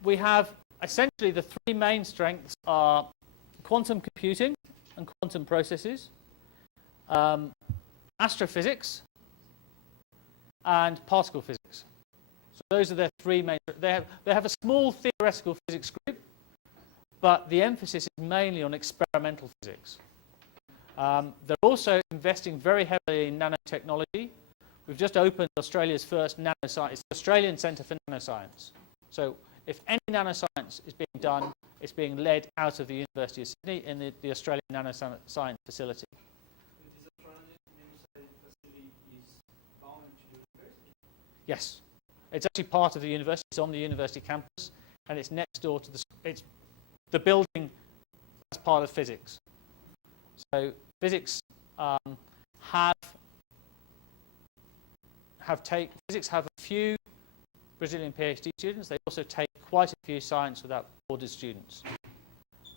we have essentially the three main strengths are quantum computing and quantum processes, astrophysics, and particle physics. So those are their three main. They have a small theoretical physics group, but the emphasis is mainly on experimental physics. They're also investing very heavily in nanotechnology. We've just opened Australia's first nanoscience. It's the Australian Centre for Nanoscience. So if any nanoscience is being done, it's being led out of the University of Sydney in the Australian Nanoscience facility. This Australian nanoscience facility is bound to the university? Yes. It's actually part of the university. It's on the university campus, and it's next door to the building as part of physics. So physics physics have a few Brazilian PhD students. They also take quite a few Science Without Borders students,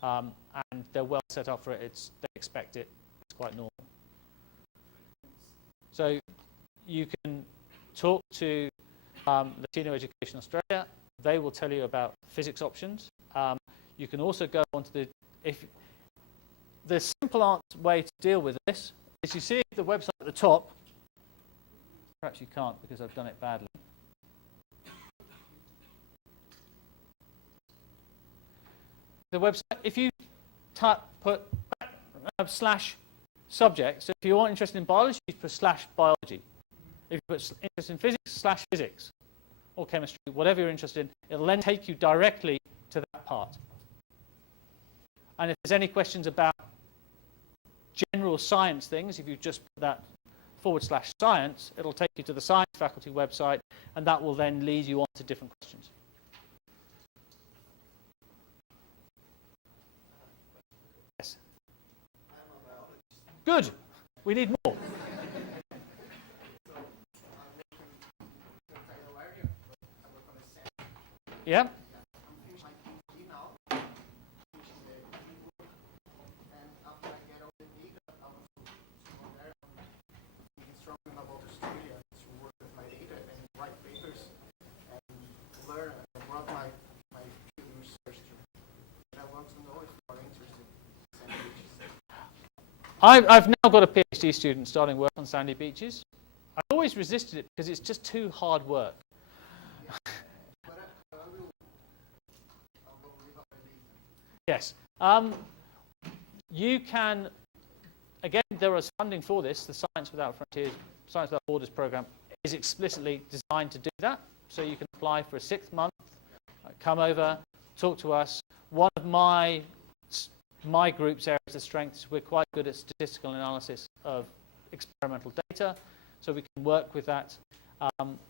and they're well set up for it. They expect it. It's quite normal. So you can talk to Latino Education Australia. They will tell you about physics options. You can also go onto the simple way to deal with this is you see the website at the top. Perhaps you can't because I've done it badly. The website, if you put /subject, so if you're interested in biology, you put /biology. If you put interest in physics, /physics, or chemistry, whatever you're interested in, it'll then take you directly to that part. And if there's any questions about general science things, if you just put that /science, it'll take you to the science faculty website, and that will then lead you on to different questions. Yes. Good. We need more. Yeah. About Australia to work with my data and write papers and learn and brought my field research to. And I want to know if you are interested in sandy beaches. I've now got a PhD student starting work on sandy beaches. I've always resisted it because it's just too hard work. But I'll go leave out my leave. Yes. You can, again, there is funding for this. The Science Without Frontiers, Science Without Borders program is explicitly designed to do that. So you can apply for a 6 month, come over, talk to us. One of my group's areas of strength is we're quite good at statistical analysis of experimental data, so we can work with that.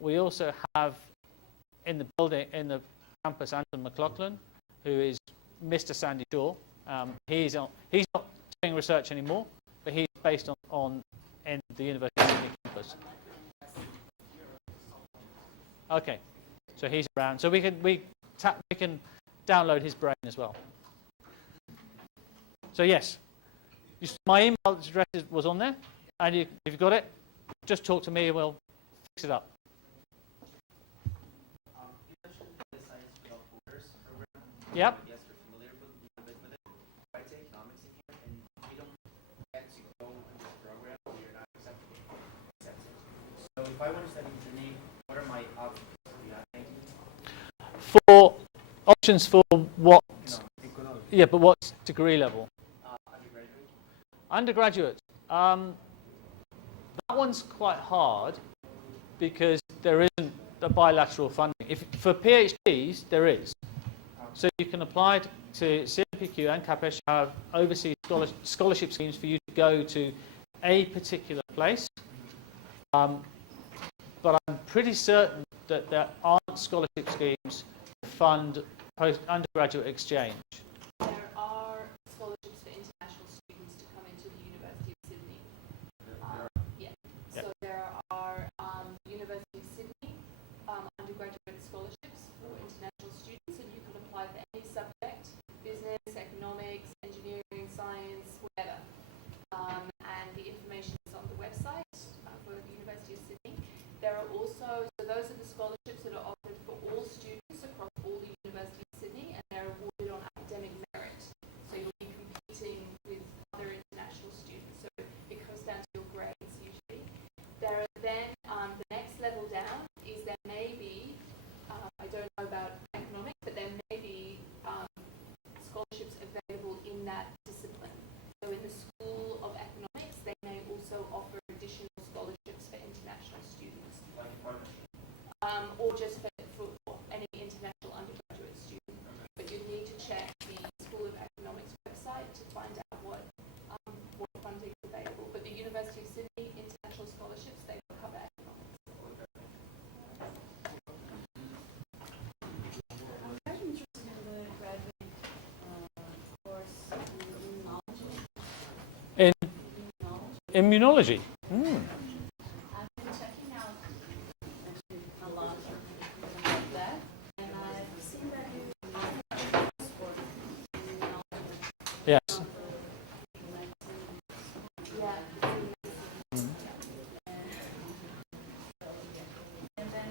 We also have in the building, in the campus, Anton McLaughlin, who is Mr. Sandy Shore. He's not doing research anymore, but he's based in the University of Sydney campus. Okay, so he's around. So we can download his brain as well. So yes, my email address was on there, and if you've got it, just talk to me and we'll fix it up. You mentioned the Science Without Borders program. Yep. Yes, you're familiar with it. I take economics in here, and we don't get to go in this program. You're not accepted. So if I want to study Sydney, what are my options? For options for what? No, economics. Yeah, but what degree level? Undergraduate. Undergraduate. That one's quite hard because there isn't a bilateral funding. For PhDs, there is. So you can apply to CMPQ and CAPESH have overseas scholarship schemes for you to go to a particular place. But I'm pretty certain that there aren't scholarship schemes to fund post-undergraduate exchange. There are scholarships for international students to come into the University of Sydney. Yeah. Yep. So there are University of Sydney undergraduate scholarships for international students, and you can apply for any subject: business, economics, engineering, science, whatever. And the information is on the website for the University of Sydney. There are also, so those are the scholarships that are offered for all students across all the University of Sydney, and they're awarded on academic merit. So you'll be competing with other international students. So it comes down to your grades usually. There are then the next level down is there may be, I don't know about economics, but there may be scholarships available in that discipline. So in the School of Economics, they may also offer additional scholarships for international students. Like partnership. Or just for any international undergraduate student. But you need to check the School of Economics website to find out what funding is available. But the University of Sydney international scholarships, they will cover economics. I'm very interested in the graduate course in immunology. In immunology. I've been checking out actually a lot about that, and I've seen that you offer for immunology. Yes. Yeah. And then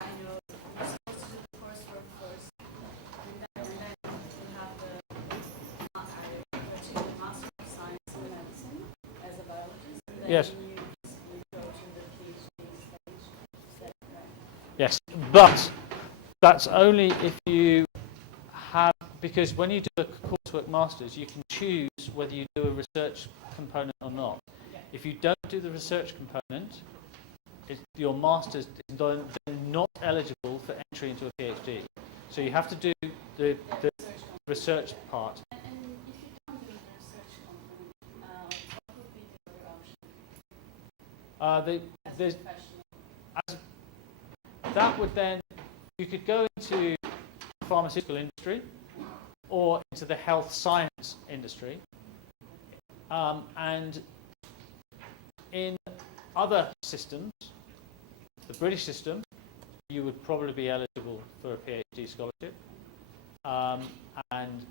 I know you're supposed to do the coursework first, and then you have the Master of Science in Medicine as a biologist, and then Yes. you go to the PhD stage. Is that right? Yes, but that's only if you have, because when you do a coursework masters, you can choose whether you do a research component or not. If you don't do the research component, your masters is not eligible for entry into a PhD. So you have to do the research part. And if you don't do the research component, what would be the other option? There's, that would then, you could go into the pharmaceutical industry or into the health science industry. And in other systems, the British system, you would probably be eligible for a PhD scholarship. And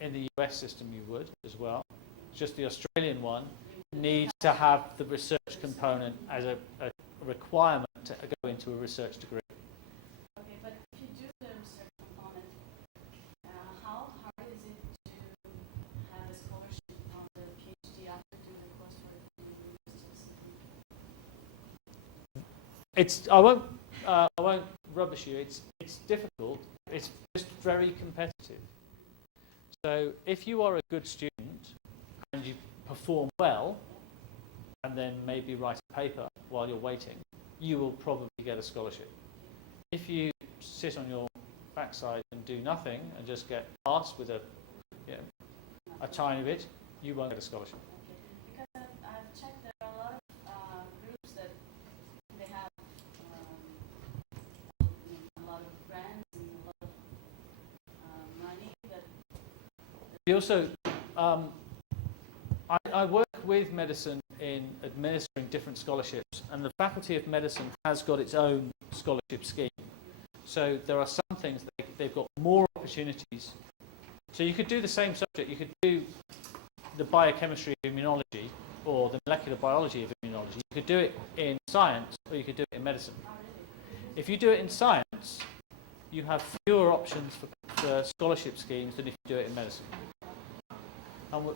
in the US system, you would as well. Just the Australian one needs to have the research component as a requirement to go into a research degree. Okay, but if you do the research component, how hard is it to have a scholarship on the PhD after doing the coursework in the university? I won't rubbish you. It's difficult. It's just very competitive. So if you are a good student and you perform well, and then maybe write a paper while you're waiting, you will probably get a scholarship. If you sit on your backside and do nothing and just get passed with a tiny bit, you won't get a scholarship. Because I've checked, there are a lot of groups that they have a lot of grants and a lot of money. That You also, I work with medicine in administering different scholarships, and the Faculty of Medicine has got its own scholarship scheme. So there are some things they've got more opportunities. So you could do the same subject. You could do the biochemistry of immunology or the molecular biology of immunology. You could do it in science or you could do it in medicine. If you do it in science, you have fewer options for scholarship schemes than if you do it in medicine. And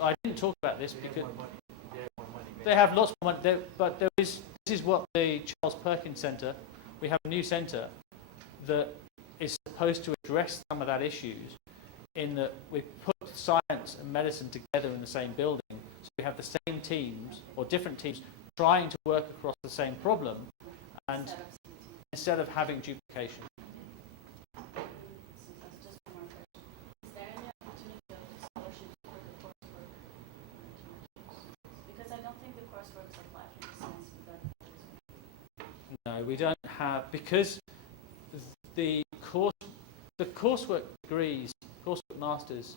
I didn't talk about this because they have lots more money, but this is what the Charles Perkins Centre, we have a new centre that is supposed to address some of that issues in that we put science and medicine together in the same building, so we have the same teams or different teams trying to work across the same problem, and instead of having duplication. So that's just one more question. Is there any opportunity of scholarships for the coursework? Because I don't think the coursework applies in the sense that. No, we don't have, because the coursework degrees, coursework masters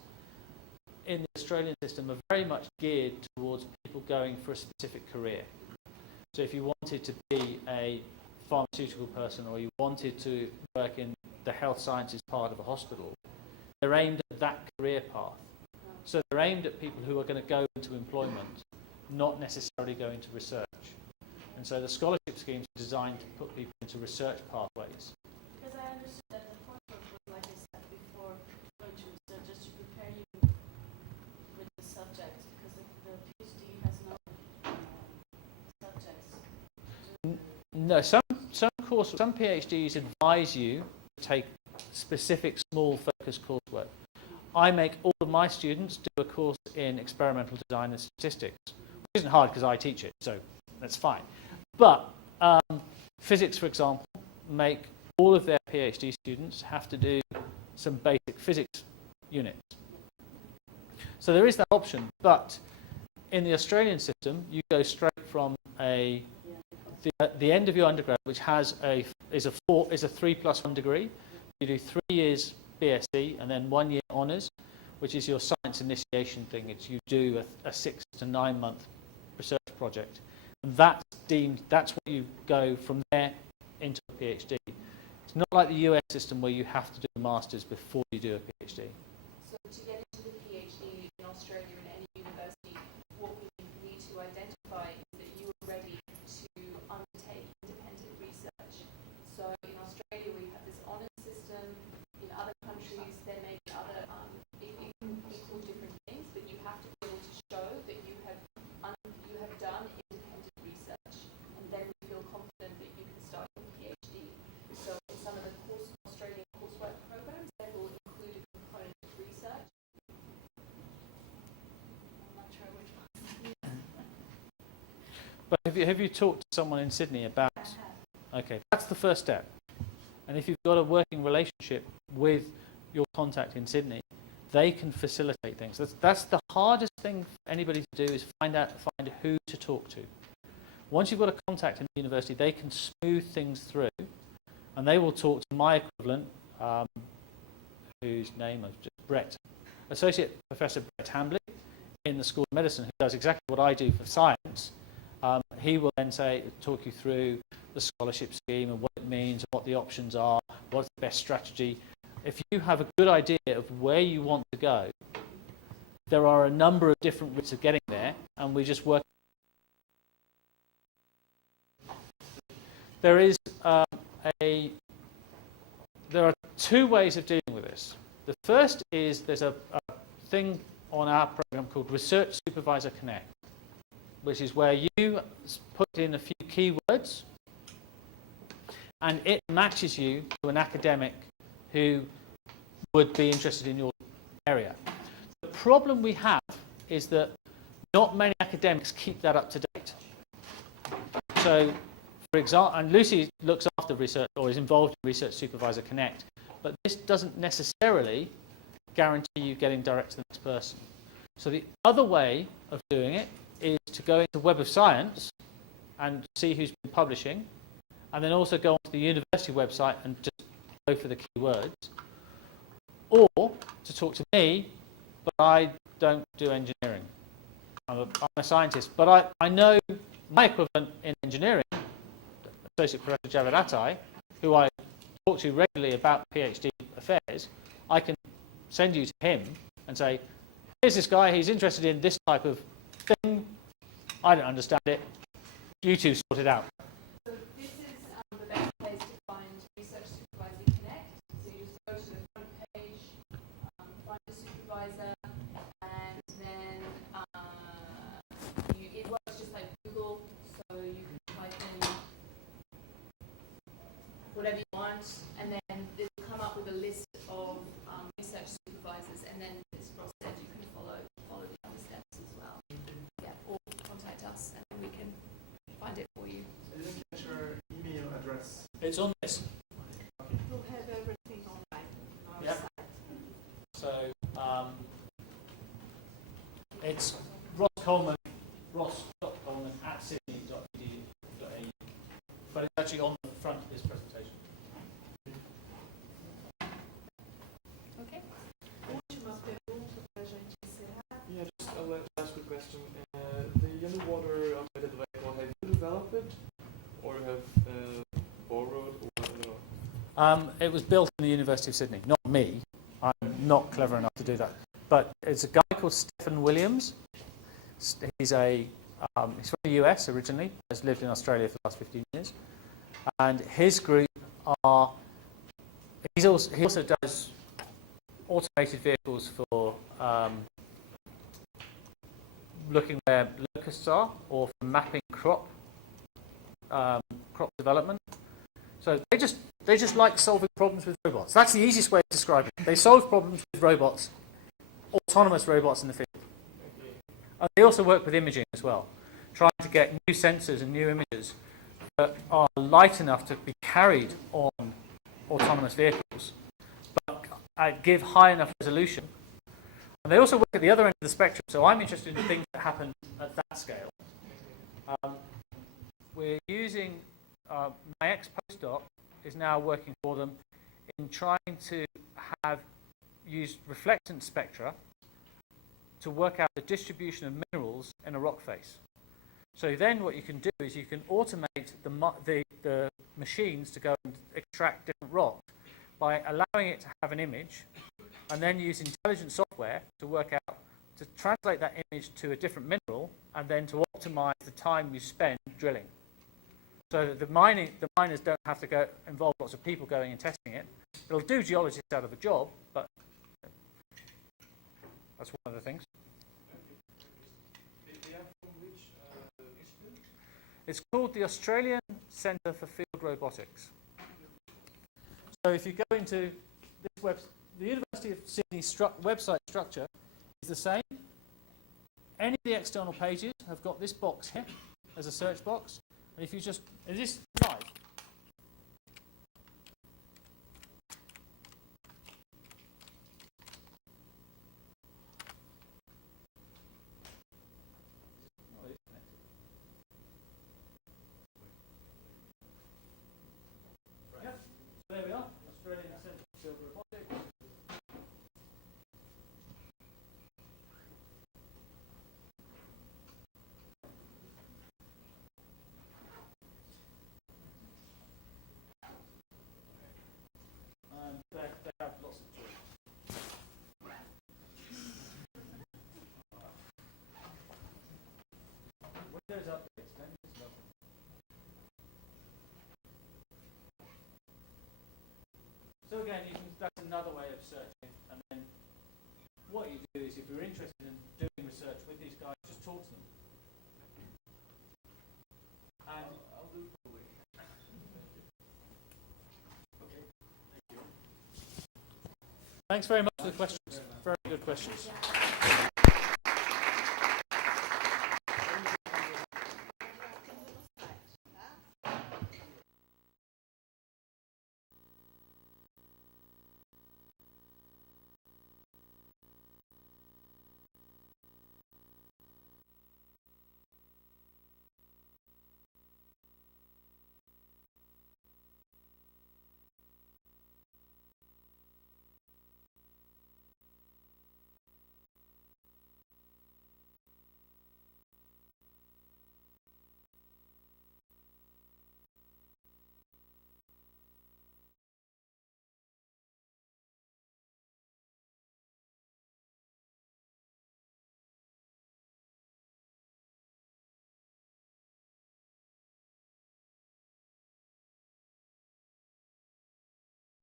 in the Australian system are very much geared towards people going for a specific career. So if you wanted to be a pharmaceutical person or you wanted to work in the health sciences part of a hospital, they're aimed at that career path. So they're aimed at people who are going to go into employment, not necessarily go into research. And so the scholarship schemes are designed to put people into research pathways. Because I understood that the coursework was, like I said before, going to research just to prepare you with the subjects, because the PhD has no subjects. No, some PhDs advise you to take specific small focus coursework. I make all of my students do a course in experimental design and statistics, which isn't hard because I teach it, so that's fine. But physics, for example, make all of their PhD students have to do some basic physics units. So there is that option, but in the Australian system, you go straight from the end of your undergrad, which is a 3+1 degree. You do 3 years BSc and then 1 year honours, which is your science initiation thing. It's you do a 6 to 9 month research project. And that's what you go from there into a PhD. It's not like the US system where you have to do a master's before you do a PhD. So to get into the PhD in Australia in any university, what we need to identify is that you are ready to undertake independent research. So in Australia we have this honours system. In other countries there may be other equal different things, but you have to be able to show that you have done independent research, and then we feel confident that you can start your PhD. So in some of the Australian coursework programs, they will include a component of research. I'm not sure which one. But have you talked to someone in Sydney about? I have. Okay, that's the first step. And if you've got a working relationship with your contact in Sydney, they can facilitate things. That's the hardest thing for anybody to do, is find who to talk to. Once you've got a contact in the university, they can smooth things through, and they will talk to my equivalent, whose name is just Brett, Associate Professor Brett Hambley in the School of Medicine, who does exactly what I do for science. He will then talk you through the scholarship scheme and what it means, and what the options are, what's the best strategy. If you have a good idea of where you want to go, there are a number of different routes of getting there, and we just work. There are two ways of dealing with this. The first is there's a thing on our program called Research Supervisor Connect, which is where you put in a few keywords and it matches you to an academic who would be interested in your area. The problem we have is that not many academics keep that up to date. So, for example, and Lucy looks after research or is involved in Research Supervisor Connect, but this doesn't necessarily guarantee you getting direct to the next person. So the other way of doing it is to go into Web of Science and see who's been publishing, and then also go onto the university website and just go for the keywords. Or to talk to me, but I don't do engineering. I'm a scientist, but I know my equivalent in engineering, Associate Professor Javed Attai, who I talk to regularly about PhD affairs. I can send you to him and say, here's this guy, he's interested in this type of thing. I don't understand it. You two sort it out. So this is the best place to find Research Supervisor Connect. So you just go to the front page, find the supervisor, and then it works just like Google. So you can type in whatever you want, and then it'll come up with a list of research supervisors, and then as Ross said, you can follow the other steps as well. Yeah, or contact us, and we can find it for you. I didn't catch your email address. It's on this. We'll have everything online on our Yep. site. So it's Ross Coleman at sydney.edu.au. But it's actually on the front of this presentation. Okay. Última pergunta para a gente encerrar. Yeah, just a last quick question. The underwater automated vehicle, have you developed it or have borrowed or I don't know? It was built in the University of Sydney, not me. I'm not clever enough to do that. But it's a guy called Stephen Williams. He's from the US originally, has lived in Australia for the last 15 years. And his group he also does automated vehicles for looking where locusts are or for mapping crop development. So they just like solving problems with robots. That's the easiest way to describe it. They solve problems with robots, autonomous robots in the field. And they also work with imaging as well, trying to get new sensors and new images that are light enough to be carried on autonomous vehicles, but give high enough resolution. And they also work at the other end of the spectrum, so I'm interested in things that happen at that scale. We're using, my ex-postdoc is now working for them in trying to use reflectance spectra to work out the distribution of minerals in a rock face. So then what you can do is you can automate the machines to go and extract different rocks by allowing it to have an image and then use intelligent software to work out, to translate that image to a different mineral and then to optimize the time you spend drilling. So that the miners don't have to involve lots of people going and testing it. It'll do geologists out of a job, but that's one of the things. It's called the Australian Centre for Field Robotics. So if you go into this the University of Sydney's website structure is the same. Any of the external pages have got this box here as a search box. And if you is this live? again, that's another way of searching. And then what you do is, if you're interested in doing research with these guys, just talk to them. And I'll do it probably. Okay, thank you. thanks very much for the questions. Very good questions.